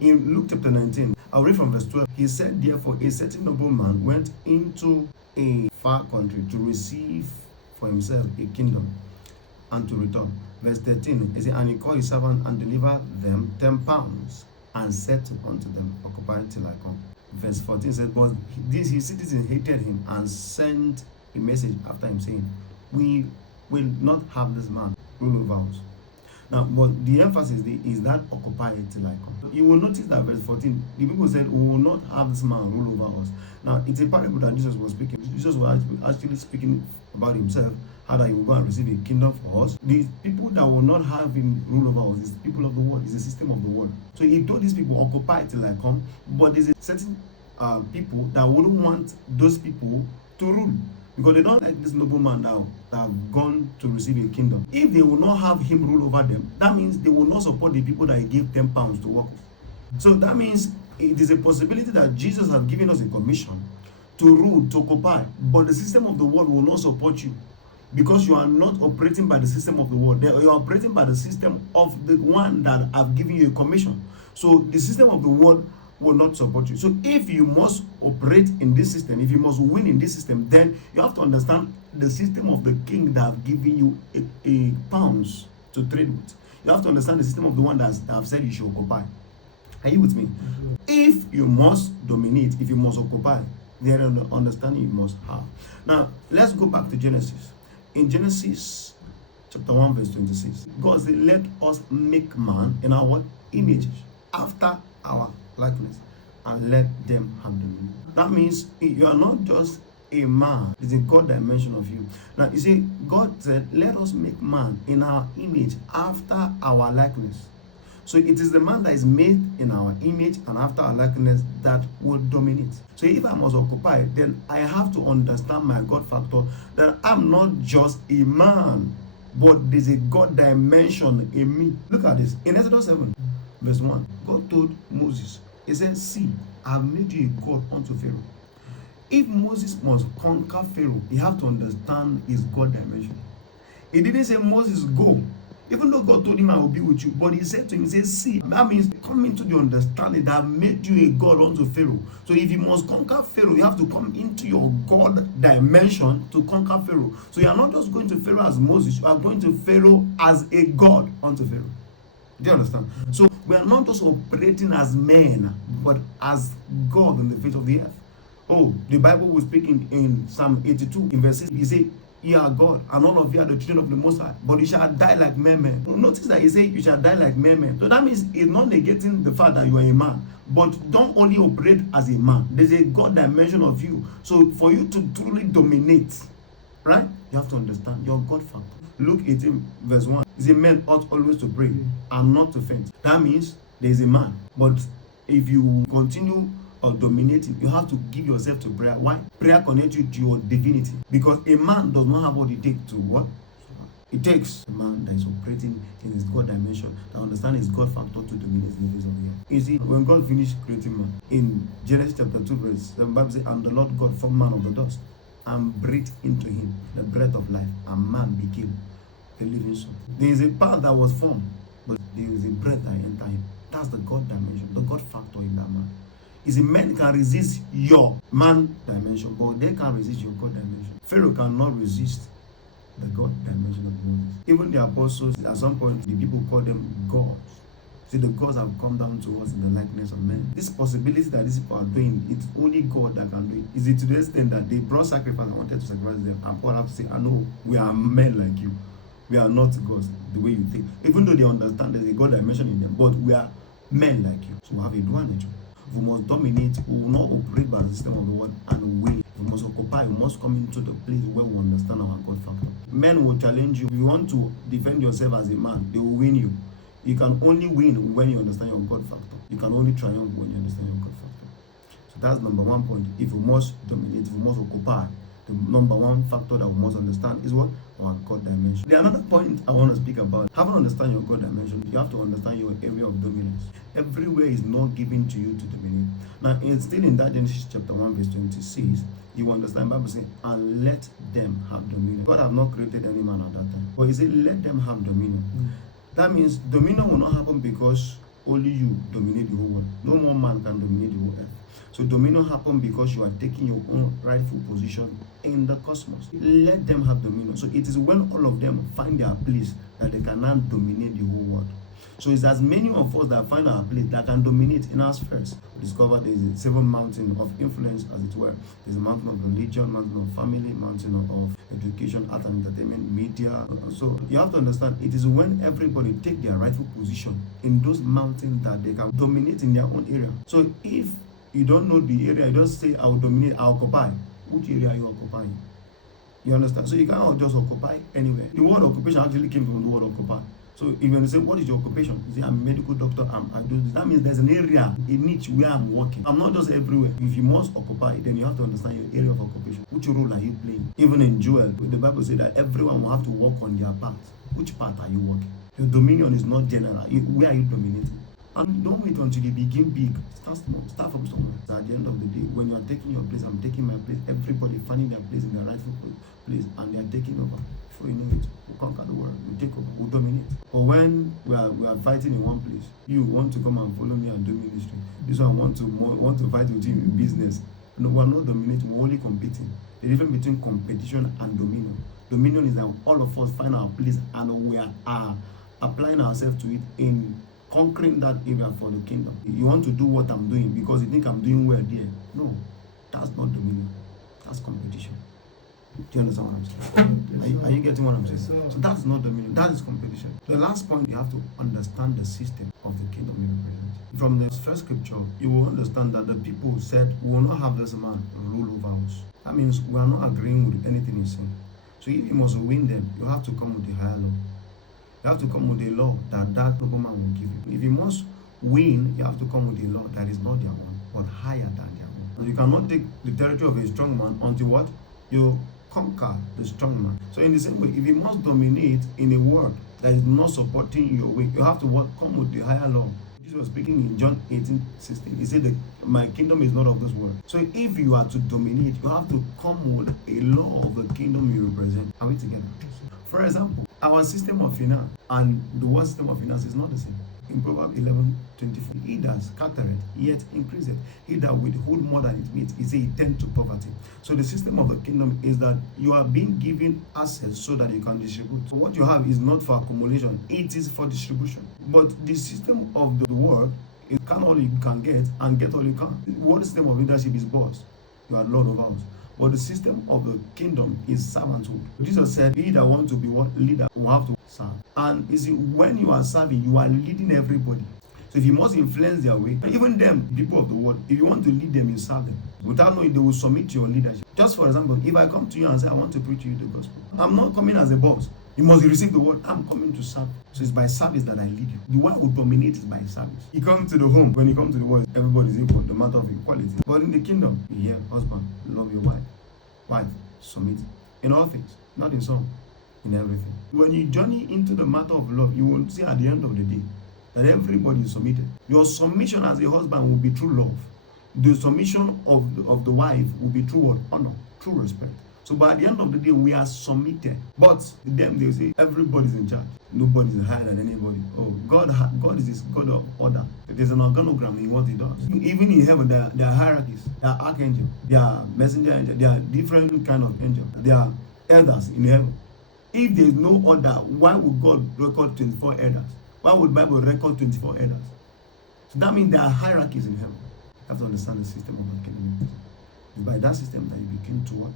In Luke chapter 19, I'll read from verse 12. He said, therefore, a certain nobleman went into a far country to receive for himself a kingdom and to return. Verse 13, he said, and he called his servant and delivered them 10 pounds and said unto them, occupy till I come. Verse 14 said, but his citizens hated him and sent a message after him saying, we will not have this man rule over us. Now, but the emphasis is that occupy till I come. You will notice that verse 14, the people said, we will not have this man rule over us. Now, it's a parable that Jesus was speaking. Jesus was actually speaking about himself, how that he will go and receive a kingdom for us. The people that will not have him rule over us is the people of the world, is the system of the world. So he told these people, occupy till I come, but there's a certain people that wouldn't want those people to rule, because they don't like this nobleman that have gone to receive a kingdom. If they will not have him rule over them, that means they will not support the people that he gave 10 pounds to work with. So that means it is a possibility that Jesus has given us a commission to rule, to occupy, but the system of the world will not support you, because you are not operating by the system of the world. You are operating by the system of the one that have given you a commission. So the system of the world will not support you. So if you must operate in this system, if you must win in this system, then you have to understand the system of the king that have given you a pounds to trade with. You have to understand the system of the one that have said you should occupy. Are you with me? Mm-hmm. If you must dominate, if you must occupy, there is an understanding you must have. Now, let's go back to Genesis. In Genesis chapter 1 verse 26, God said, let us make man in our image, after our likeness, and let them have dominion. That means you are not just a man, it's a God dimension of you. Now, you see, God said, let us make man in our image, after our likeness. So it is the man that is made in our image and after our likeness that will dominate. So if I must occupy, then I have to understand my God factor, that I'm not just a man, but there's a God dimension in me. Look at this. In Exodus 7, verse 1, God told Moses, he said, see, I have made you a God unto Pharaoh. If Moses must conquer Pharaoh, he have to understand his God dimension. He didn't say, Moses, go. Even though God told him, I will be with you, but he said to him, he said, see, that means come into the understanding that I've made you a God unto Pharaoh. So if you must conquer Pharaoh, you have to come into your God dimension to conquer Pharaoh. So you are not just going to Pharaoh as Moses, you are going to Pharaoh as a God unto Pharaoh. Do you understand? So we are not just operating as men, but as God on the face of the earth. Oh, the Bible was speaking in Psalm 82, in verse 6, he said, ye are God, and all of you are the children of the Most High, but you shall die like men. Notice that he said you shall die like men. So that means it's not negating the fact that you are a man, but don't only operate as a man. There's a God dimension of you. So for you to truly dominate, right, you have to understand your God factor. Luke 18, verse 1, it says, men ought always to pray and not to faint. That means there's a man, but if you continue dominating, you have to give yourself to prayer. Why? Prayer connects you to your divinity, because a man does not have what it takes to what? It takes a man that is operating in his God dimension, that understands his God factor to dominate the face of the earth. You see, when God finished creating man, in Genesis chapter 2 verse 7, the Bible says, and the Lord God formed man of the dust and breathed into him the breath of life, and man became a living soul. There is a path that was formed, but there is a breath that entered him. That's the God dimension, the God factor in that man. You see, men can resist your man dimension, but they can't resist your God dimension. Pharaoh cannot resist the God dimension of Moses. Even the apostles, at some point, the people call them gods. See, the gods have come down to us in the likeness of men. This possibility that these people are doing, it's only God that can do it. Is it to the extent that they brought sacrifice and wanted to sacrifice them, and Paul have to say, I know we are men like you. We are not gods the way you think. Even though they understand there's a God dimension in them, but we are men like you. So we have a dual nature. We must dominate. We will not operate by the system of the world and win. We must occupy. We must come into the place where we understand our God factor. Men will challenge you. If you want to defend yourself as a man, they will win you. You can only win when you understand your God factor. You can only triumph when you understand your God factor. So that's number one point. If we must dominate, if we must occupy, the number one factor that we must understand is what? Our God dimension. The another point I want to speak about, having understand your God dimension, you have to understand your area of dominance. Everywhere is not given to you to dominate. Now, it's still in that Genesis chapter 1 verse 26, you understand the Bible saying, and let them have dominion. God have not created any man at that time, but he said, let them have dominion. That means dominion will not happen because, only you dominate the whole world. No more man can dominate the whole earth. So dominion happened because you are taking your own rightful position in the cosmos. Let them have dominion. So it is when all of them find their place that they can now dominate the whole world. So it's as many of us that find our place that can dominate in our spheres. We discover there is a 7 mountain of influence, as it were. There's a mountain of religion, mountain of family, mountain of education, art and entertainment, media. So you have to understand, it is when everybody take their rightful position in those mountains that they can dominate in their own area. So if you don't know the area, you don't say, I will dominate, I occupy. Which area are you occupying? You understand? So you cannot just occupy anywhere. The word occupation actually came from the word occupy. So if you say, what is your occupation? You say, I'm a medical doctor, I do this. That means there's an area, a niche where I'm working. I'm not just everywhere. If you must occupy, then you have to understand your area of occupation. Which role are you playing? Even in Joel, the Bible says that everyone will have to work on their part. Which part are you working? Your dominion is not general. Where are you dominating? And don't wait until you begin big. Start small. Start from somewhere. So at the end of the day, when you are taking your place, I'm taking my place. Everybody finding their place in their rightful place, and they are taking over. Before you know it, we'll conquer the world. We'll take over. We'll dominate. But when we are fighting in one place, you want to come and follow me and do ministry. This one want to fight with you in business. No, we're not dominating. We're only competing. The difference between competition and dominion. Dominion is that all of us find our place and we are applying ourselves to it in conquering that area for the kingdom. You want to do what I'm doing because you think I'm doing well there. No, that's not dominion. That's competition. Do you understand what I'm saying? Are you getting what I'm saying? So that's not dominion. That is competition. The last point, you have to understand the system of the kingdom you represent. From the first scripture, you will understand that the people said, we will not have this man rule over us. That means we are not agreeing with anything he's saying. So if you must win them, you have to come with a higher law. You have to come with a law that nobleman will give you. If you must win, you have to come with a law that is not their own, but higher than their own. So you cannot take the territory of a strong man until what? You conquer the strong man. So in the same way, if you must dominate in a world that is not supporting your way, you have to what? Come with the higher law. Jesus was speaking in John 18:16. He said that my kingdom is not of this world. So if you are to dominate, you have to come with a law of the kingdom you represent. Are we together? For example, our system of finance and the world system of finance is not the same. In Proverbs 11:24, he that scattereth yet increaseth. He that withhold more than it meets is a tend to poverty. So the system of the kingdom is that you are being given assets so that you can distribute. So what you have is not for accumulation, it is for distribution. But the system of the world, it can all you can get and get all you can. The world system of leadership is boss. You are Lord of house. But the system of the kingdom is servanthood. Jesus said, he that wants to be what leader will have to serve. And you see, when you are serving, you are leading everybody. So if you must influence their way, even them, people of the world, if you want to lead them, you serve them. Without knowing, they will submit to your leadership. Just for example, if I come to you and say, I want to preach to you the gospel, I'm not coming as a boss. You must receive the word. I'm coming to serve. So it's by service that I lead you. The one who dominates is by service. You come to the home. When you come to the world, everybody is equal, no matter of equality. But in the kingdom, you hear, husband, love your wife. Wife, submit. In all things, not in some, in everything. When you journey into the matter of love, you will see at the end of the day that everybody is submitted. Your submission as a husband will be true love. The submission of the wife will be true honor, true respect. So by the end of the day, we are submitted. But them, they say, everybody's in charge. Nobody is higher than anybody. Oh, God is this God of order. There's an organogram in what he does. Even in heaven, there are hierarchies. There are archangels. There are messenger angels. There are different kind of angels. There are elders in heaven. If there is no order, why would God record 24 elders? Why would Bible record 24 elders? So that means there are hierarchies in heaven. You have to understand the system of the kingdom. It's by that system that you begin to what?